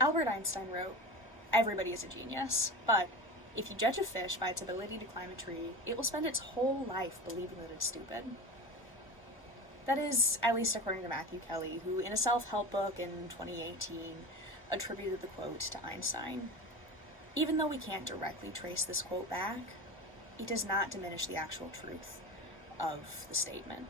Albert Einstein wrote, "Everybody is a genius, but if you judge a fish by its ability to climb a tree, it will spend its whole life believing that it's stupid." That is, at least according to Matthew Kelly, who in a self-help book in 2018 attributed the quote to Einstein. Even though we can't directly trace this quote back, it does not diminish the actual truth of the statement.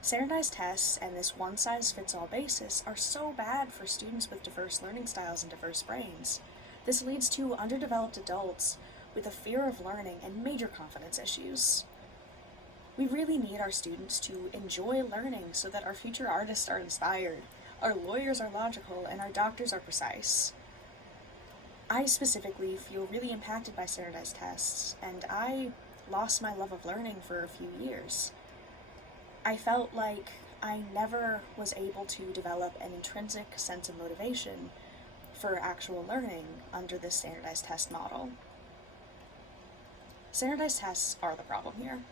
Standardized tests and this one-size-fits-all basis are so bad for students with diverse learning styles and diverse brains. This leads to underdeveloped adults with a fear of learning and major confidence issues. We really need our students to enjoy learning so that our future artists are inspired, our lawyers are logical, and our doctors are precise. I specifically feel really impacted by standardized tests, and I lost my love of learning for a few years. I felt like I never was able to develop an intrinsic sense of motivation for actual learning under this standardized test model. Standardized tests are the problem here.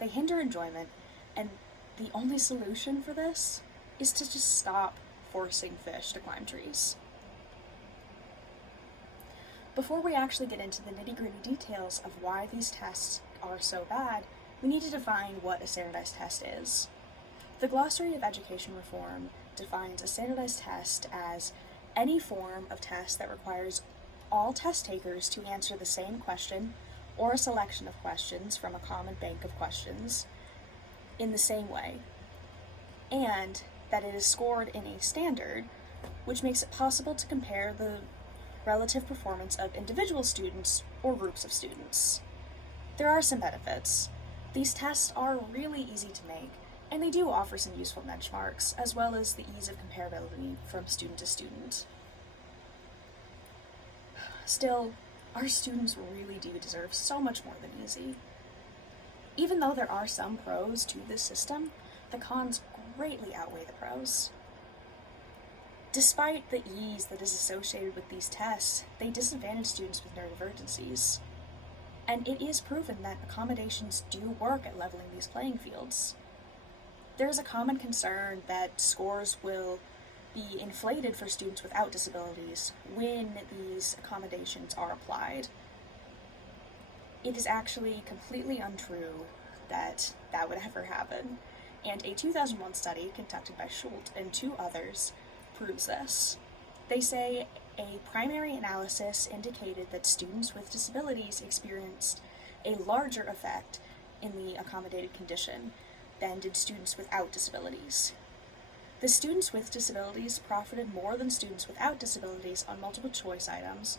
They hinder enjoyment, and the only solution for this is to just stop forcing fish to climb trees. Before we actually get into the nitty-gritty details of why these tests are so bad, we need to define what a standardized test is. The Glossary of Education Reform defines a standardized test as any form of test that requires all test takers to answer the same question or a selection of questions from a common bank of questions in the same way, and that it is scored in a standard, which makes it possible to compare the relative performance of individual students or groups of students. There are some benefits. These tests are really easy to make, and they do offer some useful benchmarks, as well as the ease of comparability from student to student. Still, our students really do deserve so much more than easy. Even though there are some pros to this system, the cons greatly outweigh the pros. Despite the ease that is associated with these tests, they disadvantage students with neurodivergencies. And it is proven that accommodations do work at leveling these playing fields. There is a common concern that scores will be inflated for students without disabilities when these accommodations are applied. It is actually completely untrue that that would ever happen, and a 2001 study conducted by Schultz and two others proves this. They say a primary analysis indicated that students with disabilities experienced a larger effect in the accommodated condition than did students without disabilities. The students with disabilities profited more than students without disabilities on multiple choice items,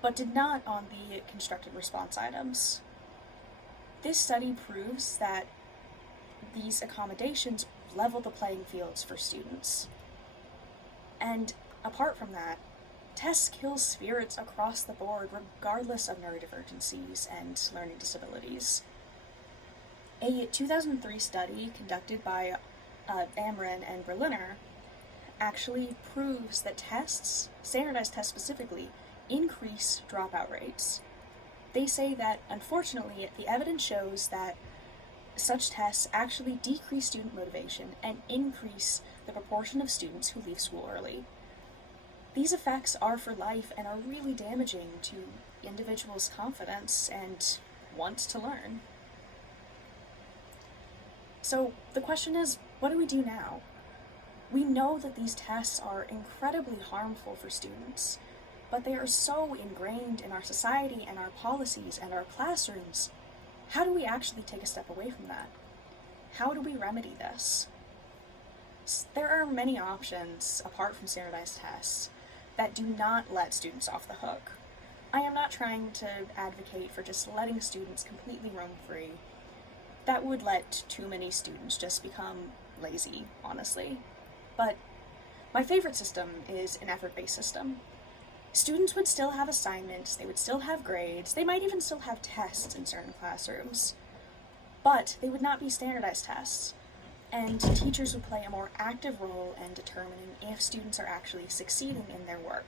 but did not on the constructed response items. This study proves that these accommodations level the playing fields for students. And apart from that, tests kill spirits across the board regardless of neurodivergencies and learning disabilities. A 2003 study conducted by Amrin and Berliner actually proves that tests, standardized tests specifically, increase dropout rates. They say that, unfortunately, the evidence shows that such tests actually decrease student motivation and increase the proportion of students who leave school early. These effects are for life and are really damaging to individuals' confidence and want to learn. So the question is, what do we do now? We know that these tests are incredibly harmful for students, but they are so ingrained in our society and our policies and our classrooms. How do we actually take a step away from that? How do we remedy this? There are many options, apart from standardized tests, that do not let students off the hook. I am not trying to advocate for just letting students completely roam free. That would let too many students just become lazy, honestly. But my favorite system is an effort-based system. Students would still have assignments, they would still have grades, they might even still have tests in certain classrooms, but they would not be standardized tests, and teachers would play a more active role in determining if students are actually succeeding in their work.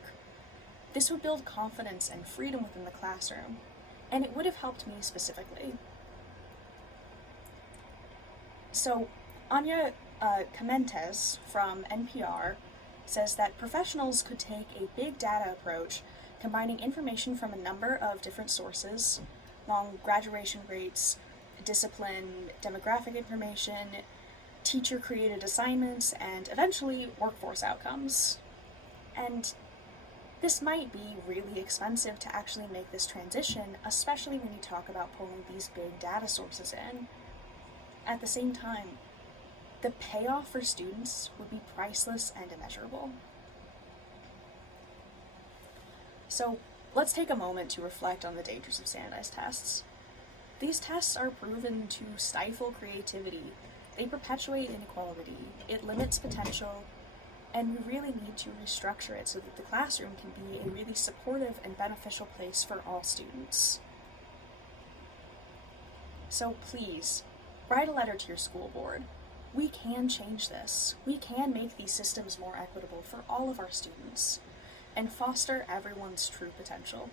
This would build confidence and freedom within the classroom, and it would have helped me specifically. So, Anya Comentes from NPR says that professionals could take a big data approach, combining information from a number of different sources, long graduation rates, discipline, demographic information, teacher-created assignments, and eventually workforce outcomes. And this might be really expensive to actually make this transition, especially when you talk about pulling these big data sources in. At the same time, the payoff for students would be priceless and immeasurable. So let's take a moment to reflect on the dangers of standardized tests. These tests are proven to stifle creativity, they perpetuate inequality, it limits potential, and we really need to restructure it so that the classroom can be a really supportive and beneficial place for all students. So please, write a letter to your school board. We can change this. We can make these systems more equitable for all of our students and foster everyone's true potential.